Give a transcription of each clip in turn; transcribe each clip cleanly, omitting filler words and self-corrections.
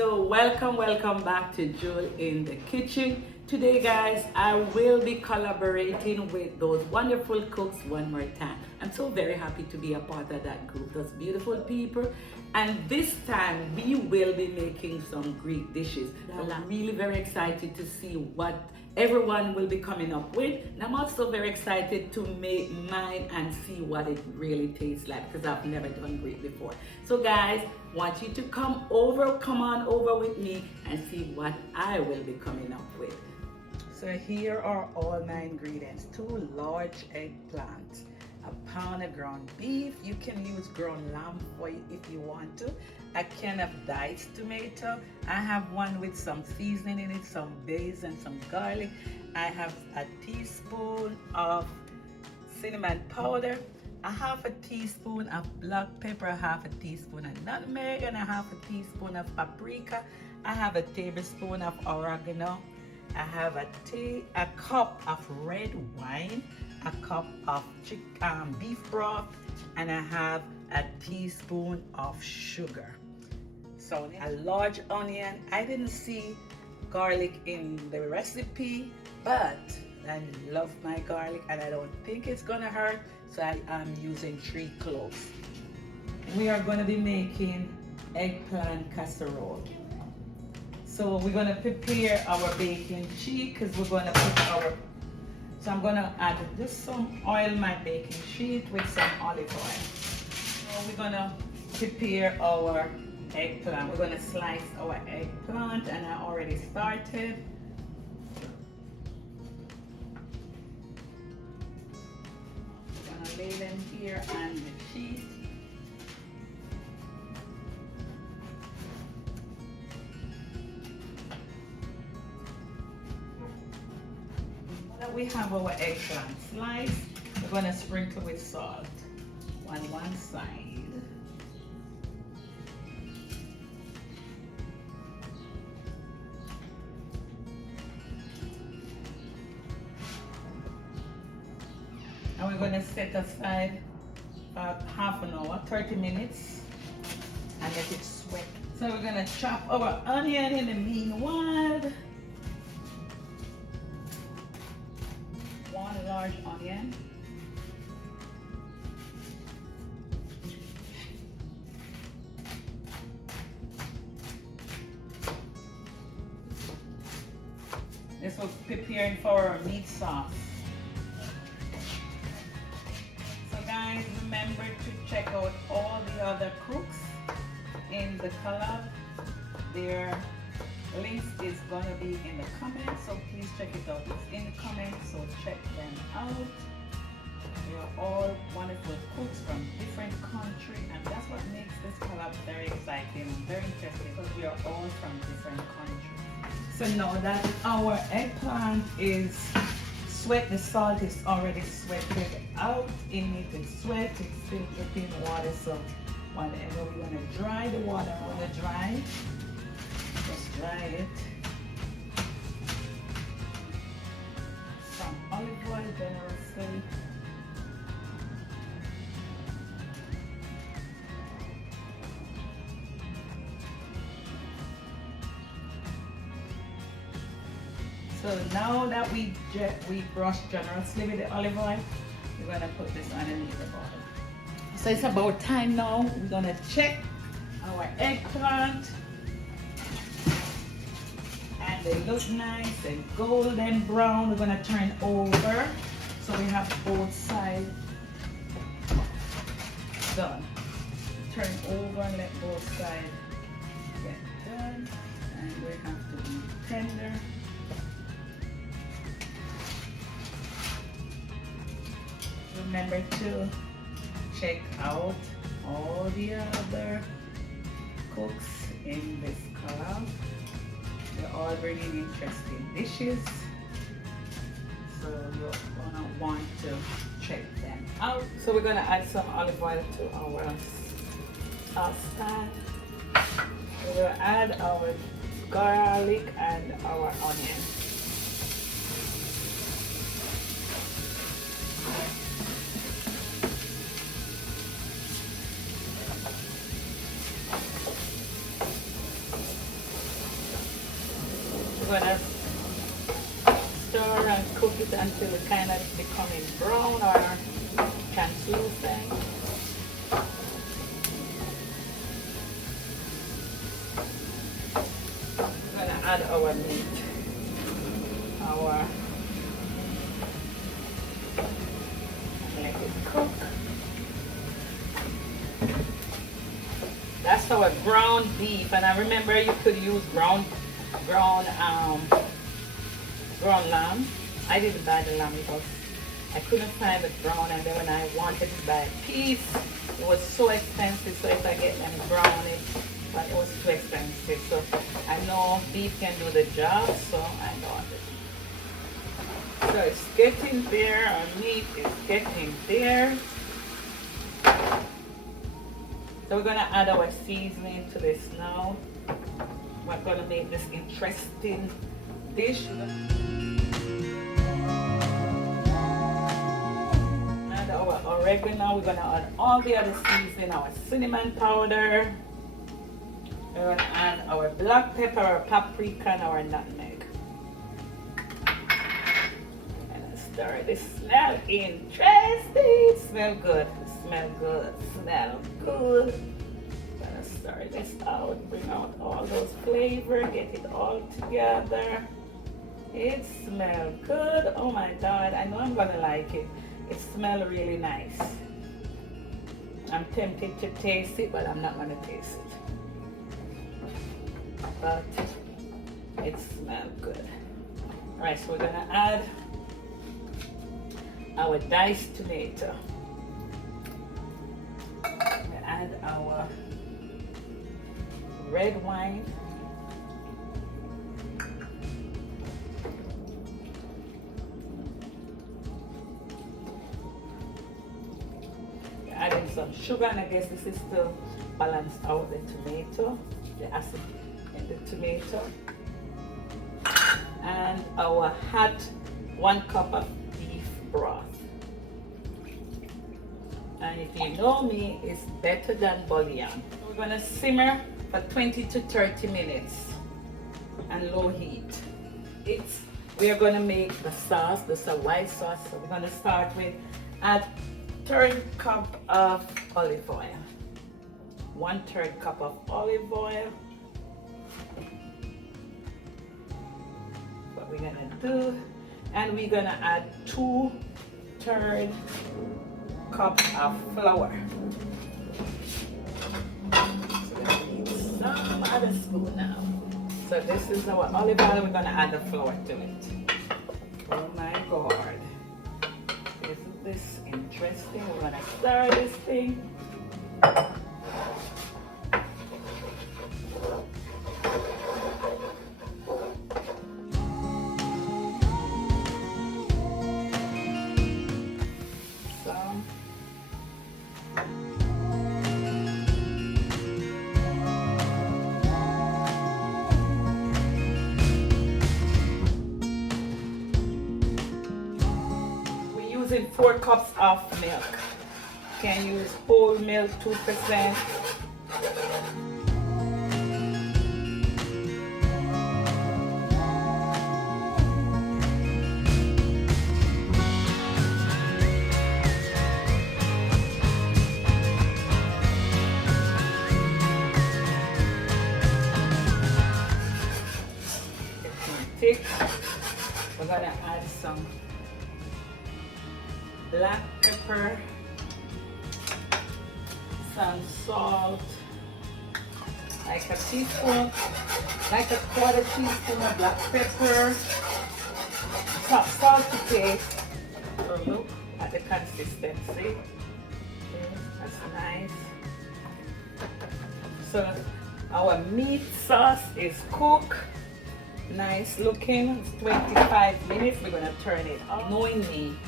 So welcome back to Jewel in the Kitchen. Today guys, I will be collaborating with those wonderful cooks one more time. I'm so very happy to be a part of that group, those beautiful people. And this time we will be making some Greek dishes. I'm really very excited to see what everyone will be coming up with. And I'm also very excited to make mine and see what it really tastes like because I've never done Greek before. So guys, want you to come on over with me and see what I will be coming up with. So here are all my ingredients. 2 large eggplants, a pound of ground beef. You can use ground lamb for it if you want to. A can of diced tomato. I have one with some seasoning in it, some basil and some garlic. I have a teaspoon of cinnamon powder, a half a teaspoon of black pepper, a half a teaspoon of nutmeg, and a half a teaspoon of paprika. I have a tablespoon of oregano. I have a cup of red wine, a cup of beef broth, and I have a teaspoon of sugar. So a large onion. I didn't see garlic in the recipe, but I love my garlic and I don't think it's gonna hurt, so I am using 3 cloves. We are gonna be making eggplant casserole. So we're gonna prepare our baking sheet because we're gonna put so I'm gonna add just some oil in my baking sheet with some olive oil. So we're gonna prepare our eggplant. We're gonna slice our eggplant and I already started. We're gonna lay them here on the sheet. We have our eggplant sliced. We're going to sprinkle with salt on one side. And we're going to set aside about half an hour, 30 minutes, and let it sweat. So we're going to chop our onion in the meanwhile. 1 large onion. This was preparing for our meat sauce. So guys, remember to check out all the other cooks in the collab. Their links is gonna be in the comments, so please check it out. It's in the comments, so check them out. They are all wonderful cooks from different countries, and that's what makes this collab very exciting and very interesting because we are all from different countries. So now that our eggplant is sweat, the salt is already sweated out in it. It's sweat, it's still dripping water, so whenever we're gonna dry the water, just dry it. Some olive oil generously. So now that we brush generously with the olive oil, we're gonna put this underneath the bottom. So it's about time now. We're gonna check our eggplant. And they look nice and golden brown. We're gonna turn over so we have both sides done. Turn over and let both sides get done. And we have to be tender. Remember to check out all the other cooks in this collab. They're all bringing interesting dishes, so you're gonna want to check them out. So we're gonna add some olive oil to our sauce pan. We're gonna add our garlic and our onion. gonna stir and cook it until it kind of becoming brown or translucent. We're gonna add our meat, let it cook. That's our ground beef, and I remember you could use ground lamb. I didn't buy the lamb because I couldn't find the ground, and then when I wanted to buy a piece, it was so expensive. So if I get them ground, but it was too expensive. So I know beef can do the job, so I know it. So it's getting there. Our meat is getting there. So we're gonna add our seasoning to this now. We're gonna make this interesting dish. Add our oregano. We're gonna add all the other seasoning, our cinnamon powder. We're gonna add our black pepper, our paprika, and our nutmeg. And stir this. Smell interesting. Smell good. Smell good. Smell good. Gonna stir this out. Bring out all those flavor. Get it all together. It smells good. Oh my God! I know I'm gonna like it. It smells really nice. I'm tempted to taste it, but I'm not gonna taste it. But it smells good. All right, so we're gonna add our diced tomato. We add our red wine. We're adding some sugar, and I guess this is to balance out the tomato, the acid in the tomato. And our hot 1 cup of beef broth. And if you know me, it's better than bouillon. We're gonna simmer for 20 to 30 minutes and low heat. We are gonna make the sauce, this is a white sauce. So we're gonna start with add 1/3 cup of olive oil. 1/3 cup of olive oil. What we're gonna do, and we're gonna add 2/3 cup of flour. So we need some other spoon now. So this is our olive oil. We're gonna add the flour to it. Oh my God! Isn't this interesting? We're gonna stir this thing. Using 4 cups of milk. You can use whole milk, 2%. Thick. We're gonna add some black pepper, some salt, like a teaspoon, like a 1/4 teaspoon of black pepper, salt to taste. So look at the consistency. Okay, that's nice. So our meat sauce is cooked, nice looking. It's 25 minutes. We're gonna turn it off. Knowing me,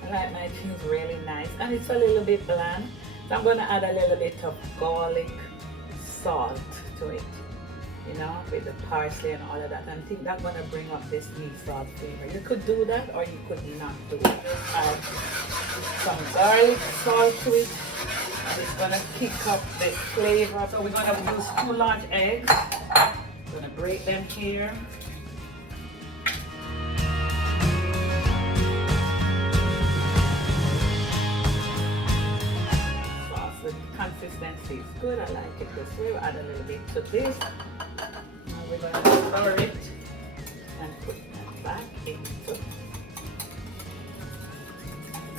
I like my things really nice, and it's a little bit bland. So I'm gonna add a little bit of garlic salt to it, you know, with the parsley and all of that. And I think that's gonna bring up this meat sauce flavor. You could do that, or you could not do it. Just add some garlic salt to it, and it's gonna kick up the flavor. So we're gonna use 2 large eggs. I'm gonna break them here. good. I like it this way. We'll add a little bit to this. Now we're going to stir it and put that back into.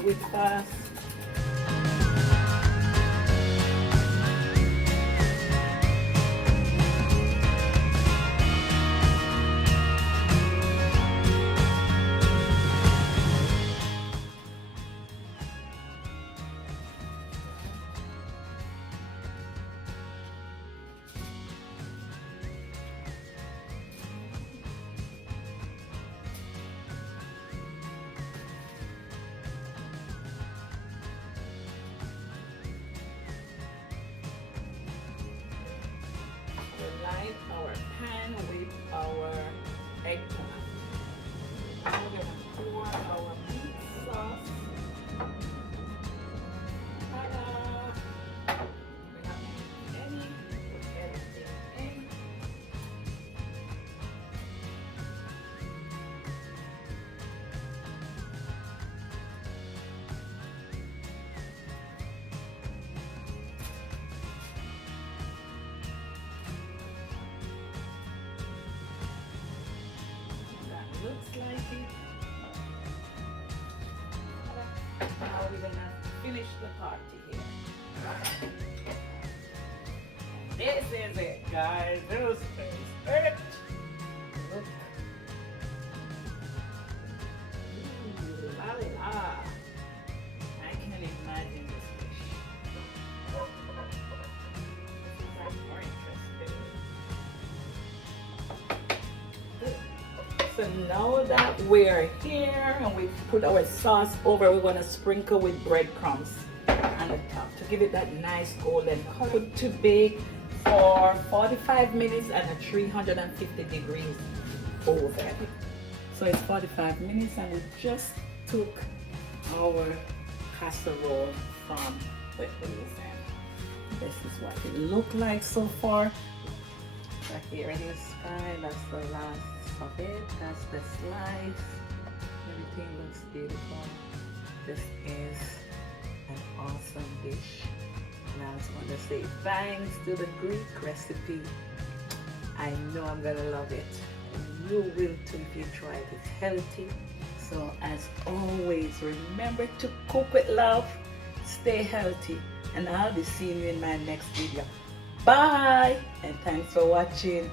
Do it fast. Line our pan with our eggplant. Now we're going to pour our meat sauce. Ta-da! We don't need any, put everything in. Looks like it. Now we're gonna finish the party here. This is it, guys. This is it. Look. Ooh, la la. I can imagine this dish. This is like more interesting. So now that we're here and we put our sauce over, we're gonna sprinkle with breadcrumbs on the top to give it that nice golden color. Put to bake for 45 minutes at a 350 degrees oven. So it's 45 minutes and we just took our casserole from the oven. This is what it looked like so far. So here it is, guys. That's the last of it. That's the slice. Everything looks beautiful. This is an awesome dish. And I just want to say thanks to the Greek recipe. I know I'm gonna love it. And you will too if you try it. It's healthy. So as always, remember to cook with love, stay healthy, and I'll be seeing you in my next video. Bye, and thanks for watching.